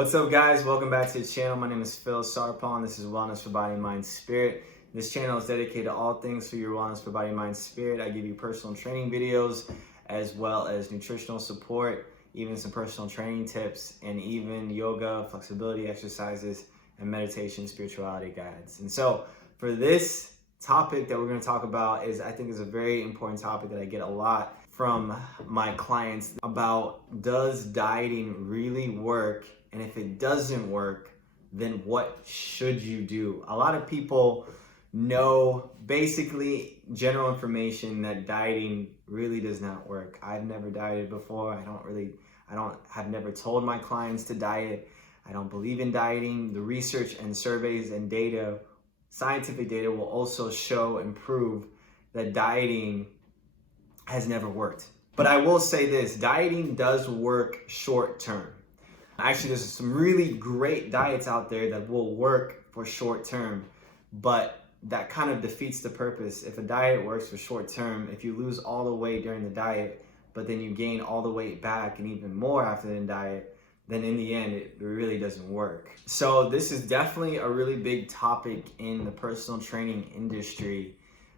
What's up, guys? Welcome back to the channel. My name is Phil Sarpon, and this is Wellness for Body, Mind, Spirit. This channel is dedicated to all things for your wellness for body, mind, spirit. I give you personal training videos as well as nutritional support, even some personal training tips, and even yoga, flexibility exercises, and meditation, spirituality guides. And so for this topic that we're going to talk about I think is a very important topic that I get a lot from my clients about: does dieting really work? And if it doesn't work, then what should you do? A lot of people know basically general information that dieting really does not work. I've never dieted before. Have never told my clients to diet. I don't believe in dieting. The research and surveys and data, scientific data, will also show and prove that dieting has never worked. But I will say this: dieting does work short term. Actually, there's some really great diets out there that will work for short term, but that kind of defeats the purpose. If a diet works for short term, if you lose all the weight during the diet, but then you gain all the weight back and even more after the diet, then in the end, it really doesn't work. So this is definitely a really big topic in the personal training industry.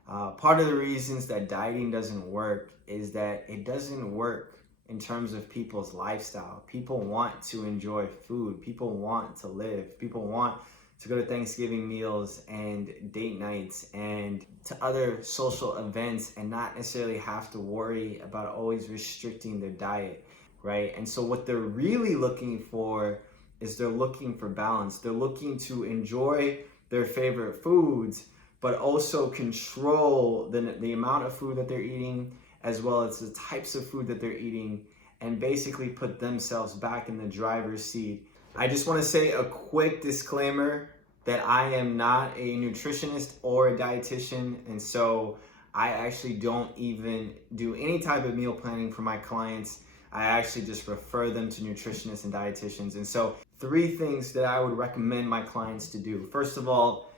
Part of the reasons that dieting doesn't work is that it doesn't work in terms of people's lifestyle. People want to enjoy food. People want to live. People want to go to Thanksgiving meals and date nights and to other social events and not necessarily have to worry about always restricting their diet, right? And so what they're really looking for is they're looking for balance. They're looking to enjoy their favorite foods, but also control the amount of food that they're eating, as well as the types of food that they're eating, and basically put themselves back in the driver's seat. I just want to say a quick disclaimer that I am not a nutritionist or a dietitian, and so I actually don't even do any type of meal planning for my clients. I actually just refer them to nutritionists and dietitians. And so 3 things that I would recommend my clients to do. First of all,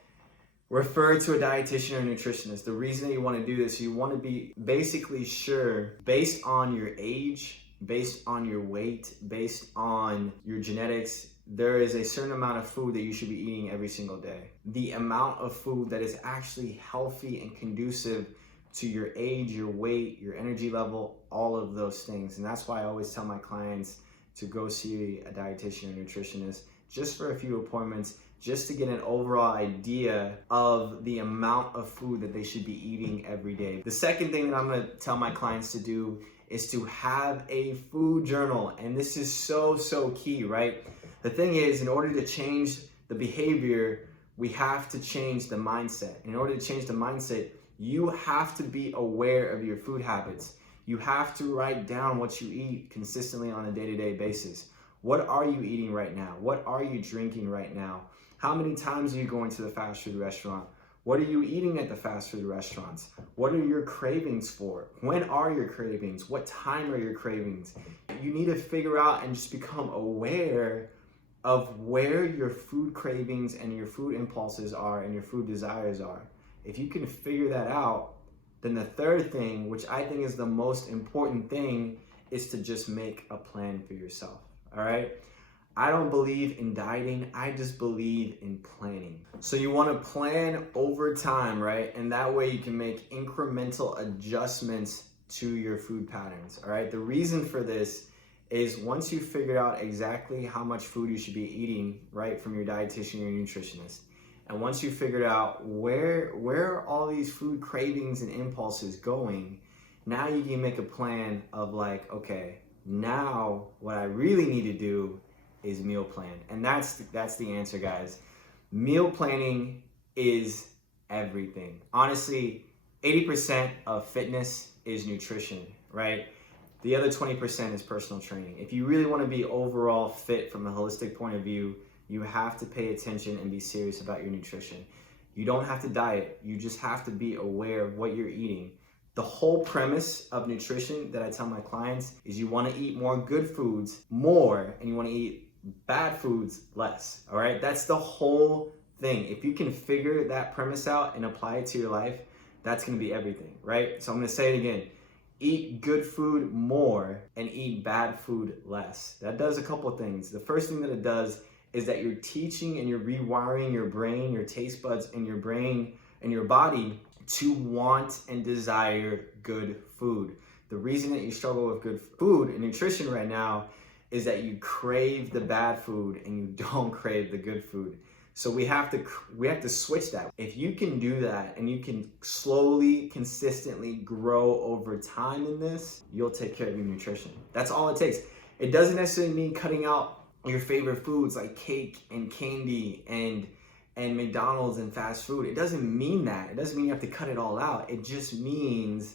refer to a dietitian or nutritionist. The reason that you want to do this, you want to be basically sure, based on your age, based on your weight, based on your genetics, there is a certain amount of food that you should be eating every single day. The amount of food that is actually healthy and conducive to your age, your weight, your energy level, all of those things. And that's why I always tell my clients to go see a dietitian or nutritionist just for a few appointments, just to get an overall idea of the amount of food that they should be eating every day. The second thing that I'm going to tell my clients to do is to have a food journal. And this is so key, right? The thing is, in order to change the behavior, we have to change the mindset. In order to change the mindset, you have to be aware of your food habits. You have to write down what you eat consistently on a day-to-day basis. What are you eating right now? What are you drinking right now? How many times are you going to the fast food restaurant? What are you eating at the fast food restaurants? What are your cravings for? When are your cravings? What time are your cravings? You need to figure out and just become aware of where your food cravings and your food impulses are and your food desires are. If you can figure that out, then the third thing, which I think is the most important thing, is to just make a plan for yourself, all right? I don't believe in dieting, I just believe in planning. So you want to plan over time, right? And that way you can make incremental adjustments to your food patterns, all right? The reason for this is once you figure out exactly how much food you should be eating, right, from your dietitian or your nutritionist, and once you figured out where are all these food cravings and impulses going, now you can make a plan of like, okay, now what I really need to do is meal plan. And that's the answer, guys. Meal planning is everything. Honestly, 80% of fitness is nutrition, right? The other 20% is personal training. If you really want to be overall fit from a holistic point of view, you have to pay attention and be serious about your nutrition. You don't have to diet. You just have to be aware of what you're eating. The whole premise of nutrition that I tell my clients is you want to eat more good foods more, and you want to eat bad foods less, all right? That's the whole thing. If you can figure that premise out and apply it to your life, that's going to be everything, right? So I'm going to say it again. Eat good food more and eat bad food less. That does a couple of things. The first thing that it does is that you're teaching and you're rewiring your brain, your taste buds, and your brain and your body to want and desire good food. The reason that you struggle with good food and nutrition right now is that you crave the bad food and you don't crave the good food. So we have to switch that. If you can do that and you can slowly, consistently grow over time in this, you'll take care of your nutrition. That's all it takes. It doesn't necessarily mean cutting out your favorite foods like cake and candy and McDonald's and fast food. It doesn't mean that. It doesn't mean you have to cut it all out. It just means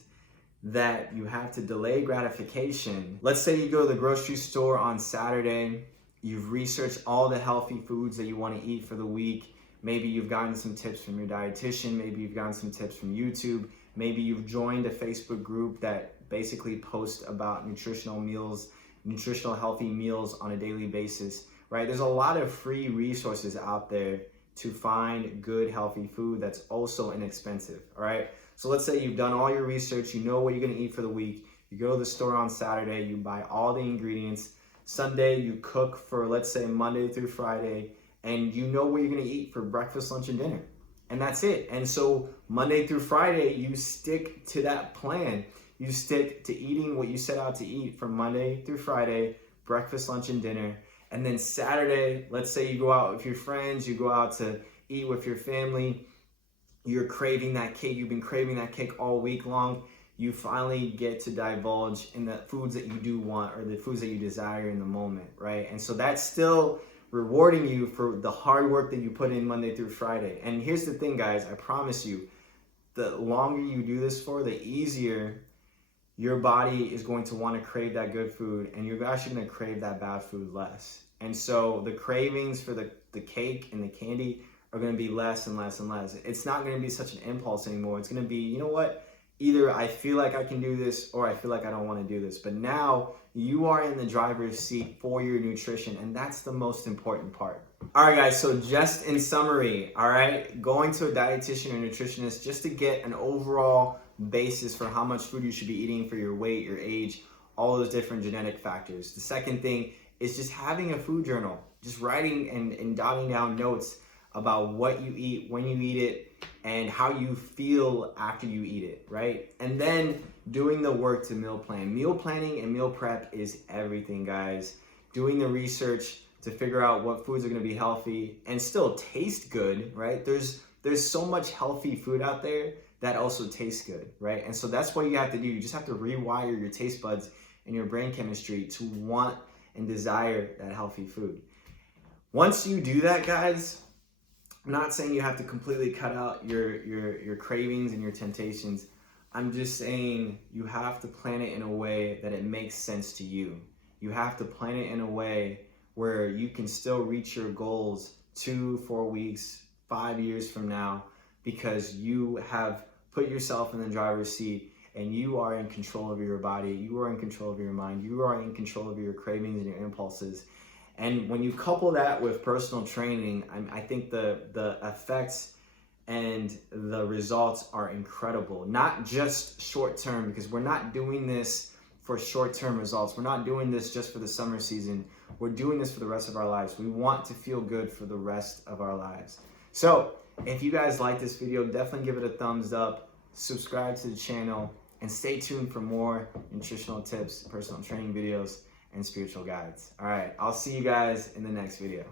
that you have to delay gratification. Let's say you go to the grocery store on Saturday. You've researched all the healthy foods that you want to eat for the week. Maybe you've gotten some tips from your dietitian. Maybe you've gotten some tips from YouTube. Maybe you've joined a Facebook group that basically posts about nutritional healthy meals on a daily basis, right? There's a lot of free resources out there to find good, healthy food that's also inexpensive, all right? So let's say you've done all your research, you know what you're gonna eat for the week. You go to the store on Saturday, you buy all the ingredients. Sunday, you cook for, let's say, Monday through Friday, and you know what you're gonna eat for breakfast, lunch, and dinner. And that's it. And so Monday through Friday, you stick to that plan. You stick to eating what you set out to eat from Monday through Friday, breakfast, lunch, and dinner. And then Saturday, let's say you go out with your friends, you go out to eat with your family, you're craving that cake, you've been craving that cake all week long. You finally get to divulge in the foods that you do want or the foods that you desire in the moment, right? And so that's still rewarding you for the hard work that you put in Monday through Friday. And here's the thing, guys, I promise you, the longer you do this for, the easier your body is going to want to crave that good food, and you're actually going to crave that bad food less. And so the cravings for the cake and the candy are going to be less and less and less. It's not going to be such an impulse anymore. It's going to be, you know what? Either I feel like I can do this or I feel like I don't want to do this. But now you are in the driver's seat for your nutrition, and that's the most important part. All right, guys, so just in summary, all right, going to a dietitian or nutritionist just to get an overall basis for how much food you should be eating for your weight, your age, all those different genetic factors. The second thing is just having a food journal, just writing and jotting down notes about what you eat, when you eat it, and how you feel after you eat it, right? And then doing the work to meal plan. Meal planning and meal prep is everything, guys. Doing the research to figure out what foods are gonna be healthy and still taste good, right? There's so much healthy food out there that also tastes good, right? And so that's what you have to do. You just have to rewire your taste buds and your brain chemistry to want and desire that healthy food. Once you do that, guys, I'm not saying you have to completely cut out your cravings and your temptations. I'm just saying you have to plan it in a way that it makes sense to you. You have to plan it in a way where you can still reach your goals 2-4 weeks, 5 years from now, because you have put yourself in the driver's seat and you are in control of your body, you are in control of your mind, you are in control of your cravings and your impulses. And when you couple that with personal training, I think the effects and the results are incredible. Not just short term, because we're not doing this for short-term results. We're not doing this just for the summer season. We're doing this for the rest of our lives. We want to feel good for the rest of our lives. So if you guys like this video, definitely give it a thumbs up, subscribe to the channel, and stay tuned for more nutritional tips, personal training videos, and spiritual guides. All right, I'll see you guys in the next video.